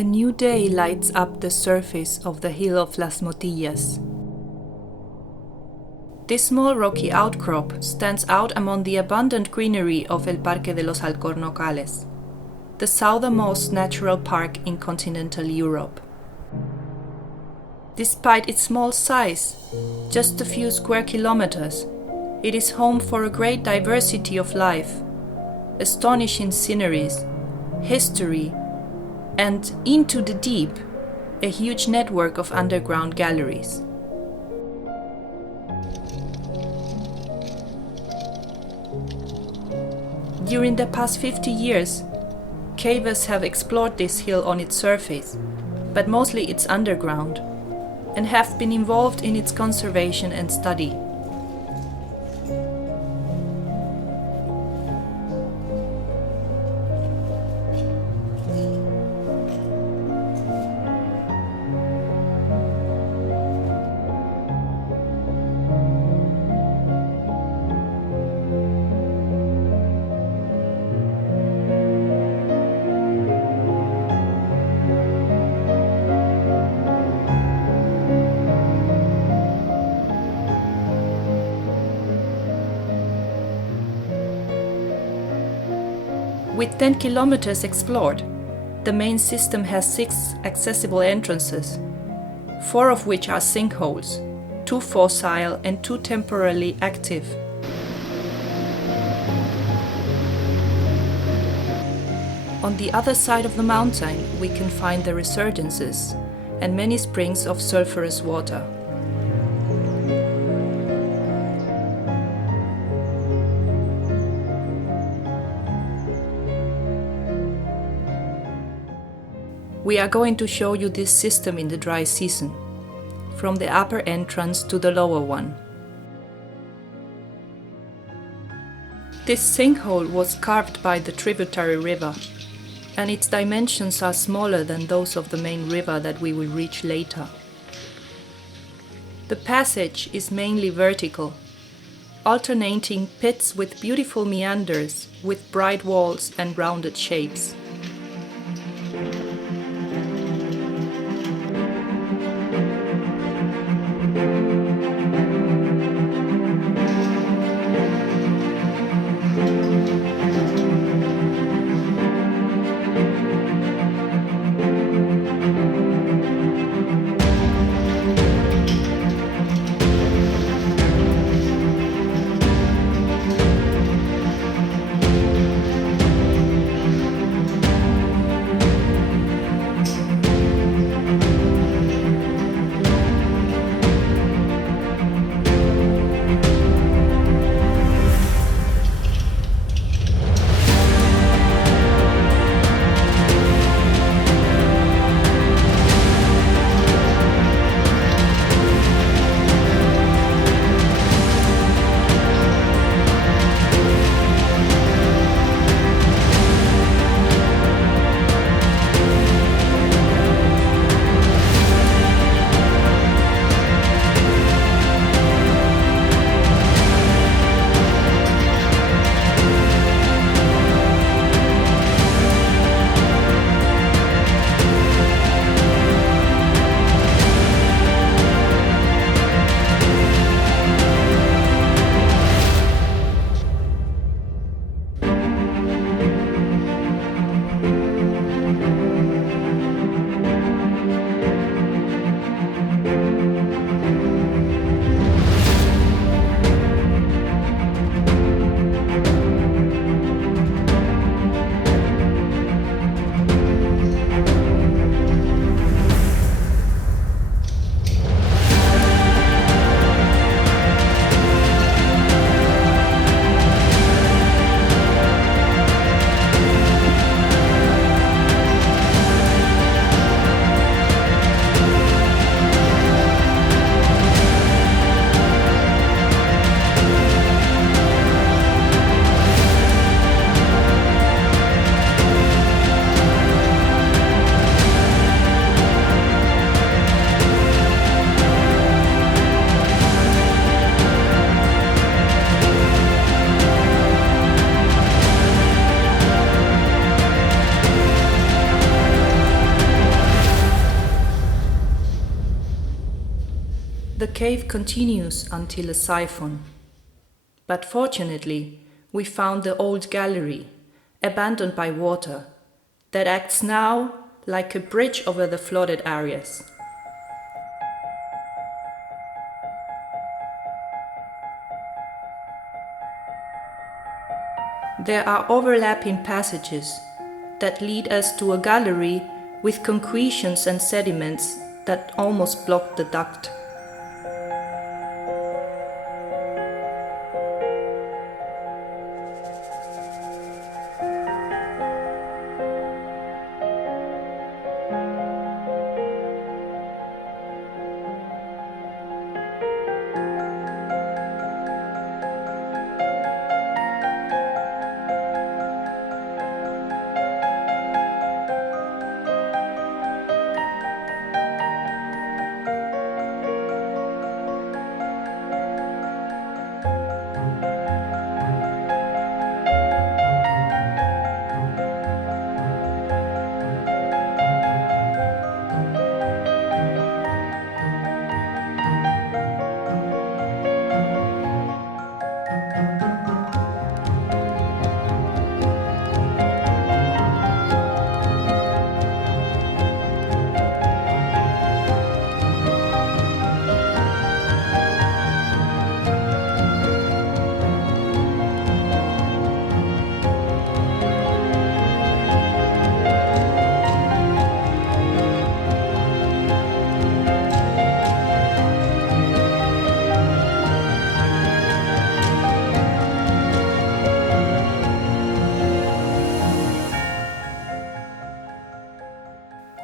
A new day lights up the surface of the Hill of Las Motillas. This small rocky outcrop stands out among the abundant greenery of El Parque de los Alcornocales, the southernmost natural park in continental Europe. Despite its small size, just a few square kilometers, it is home for a great diversity of life, astonishing sceneries, history, and into the deep, a huge network of underground galleries. During the past 50 years, cavers have explored this hill on its surface, but mostly its underground, and have been involved in its conservation and study. With 10 kilometers explored, the main system has 6 accessible entrances, 4 of which are sinkholes, 2 fossil and 2 temporarily active. On the other side of the mountain, we can find the resurgences and many springs of sulfurous water. We are going to show you this system in the dry season, from the upper entrance to the lower one. This sinkhole was carved by the tributary river, and its dimensions are smaller than those of the main river that we will reach later. The passage is mainly vertical, alternating pits with beautiful meanders, with bright walls and rounded shapes. The cave continues until a siphon. But fortunately, we found the old gallery, abandoned by water, that acts now like a bridge over the flooded areas. There are overlapping passages that lead us to a gallery with concretions and sediments that almost block the duct.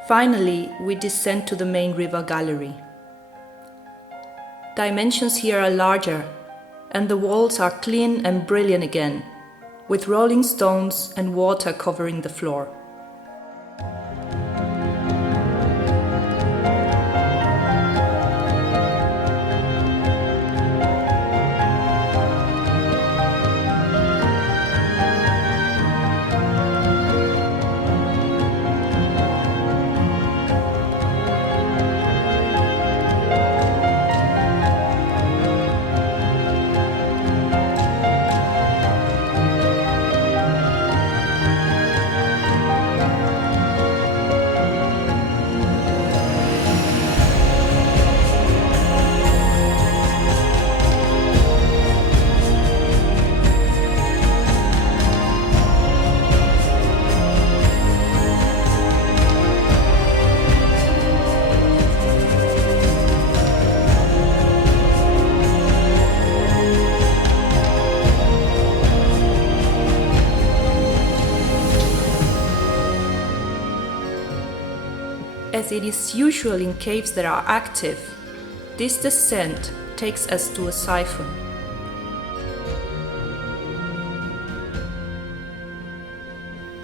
Finally, we descend to the main river gallery. Dimensions here are larger, and the walls are clean and brilliant again, with rolling stones and water covering the floor. As it is usual in caves that are active, this descent takes us to a siphon.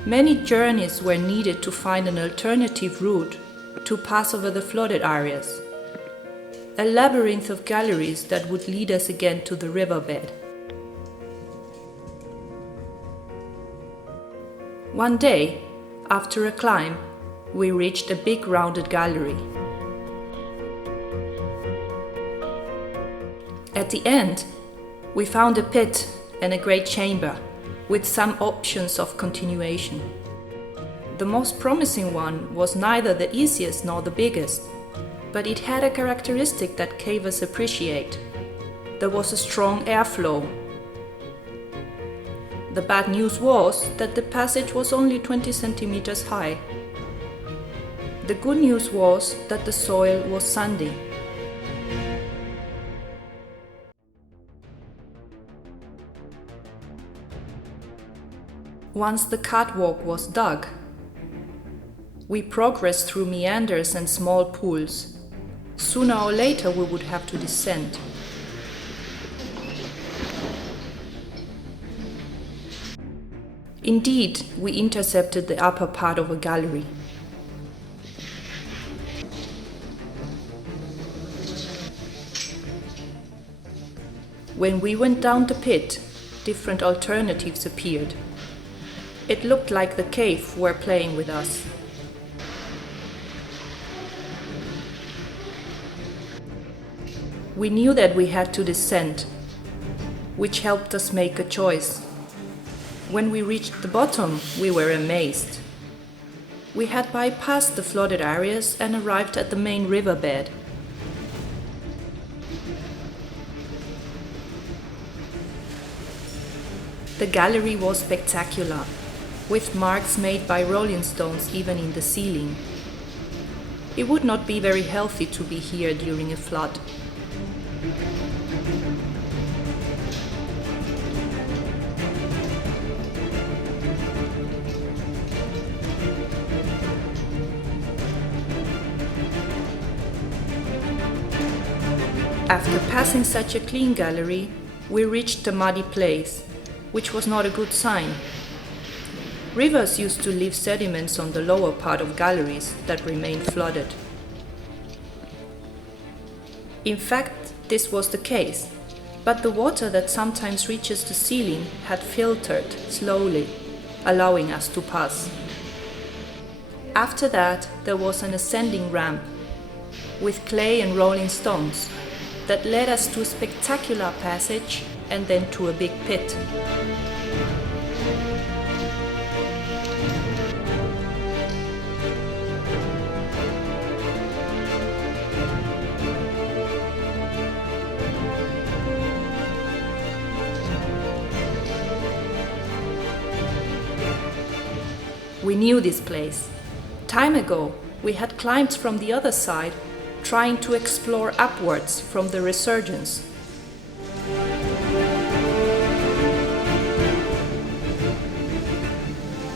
Many journeys were needed to find an alternative route to pass over the flooded areas, a labyrinth of galleries that would lead us again to the riverbed. One day, after a climb, we reached a big rounded gallery. At the end, we found a pit and a great chamber, with some options of continuation. The most promising one was neither the easiest nor the biggest, but it had a characteristic that cavers appreciate. There was a strong airflow. The bad news was that the passage was only 20 centimeters high. The good news was that the soil was sandy. Once the catwalk was dug, we progressed through meanders and small pools. Sooner or later we would have to descend. Indeed, we intercepted the upper part of a gallery. When we went down the pit, different alternatives appeared. It looked like the cave were playing with us. We knew that we had to descend, which helped us make a choice. When we reached the bottom, we were amazed. We had bypassed the flooded areas and arrived at the main riverbed. The gallery was spectacular, with marks made by rolling stones even in the ceiling. It would not be very healthy to be here during a flood. After passing such a clean gallery, we reached a muddy place, which was not a good sign. Rivers used to leave sediments on the lower part of galleries that remained flooded. In fact, this was the case, but the water that sometimes reaches the ceiling had filtered slowly, allowing us to pass. After that, there was an ascending ramp with clay and rolling stones that led us to a spectacular passage and then to a big pit. We knew this place. Time ago, we had climbed from the other side, trying to explore upwards from the resurgence.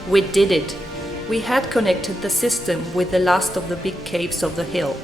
We did it. We had connected the system with the last of the big caves of the hill.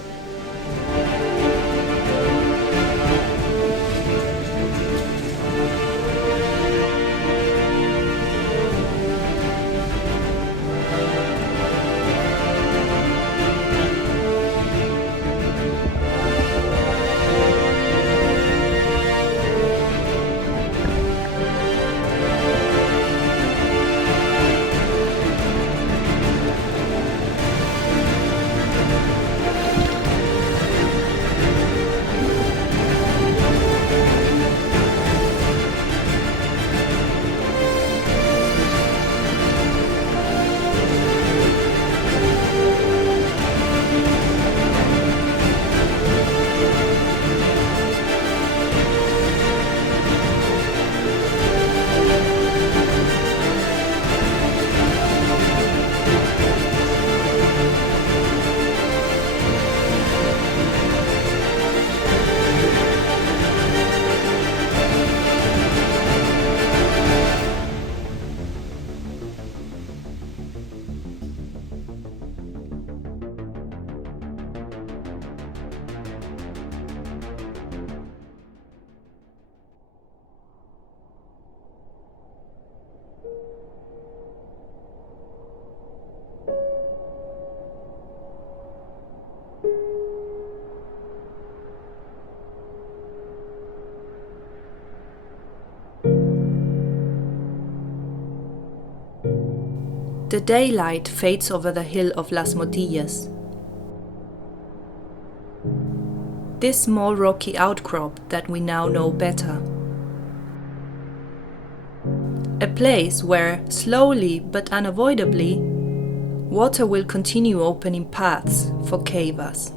The daylight fades over the Hill of Las Motillas. This small rocky outcrop that we now know better. A place where, slowly but unavoidably, water will continue opening paths for cavers.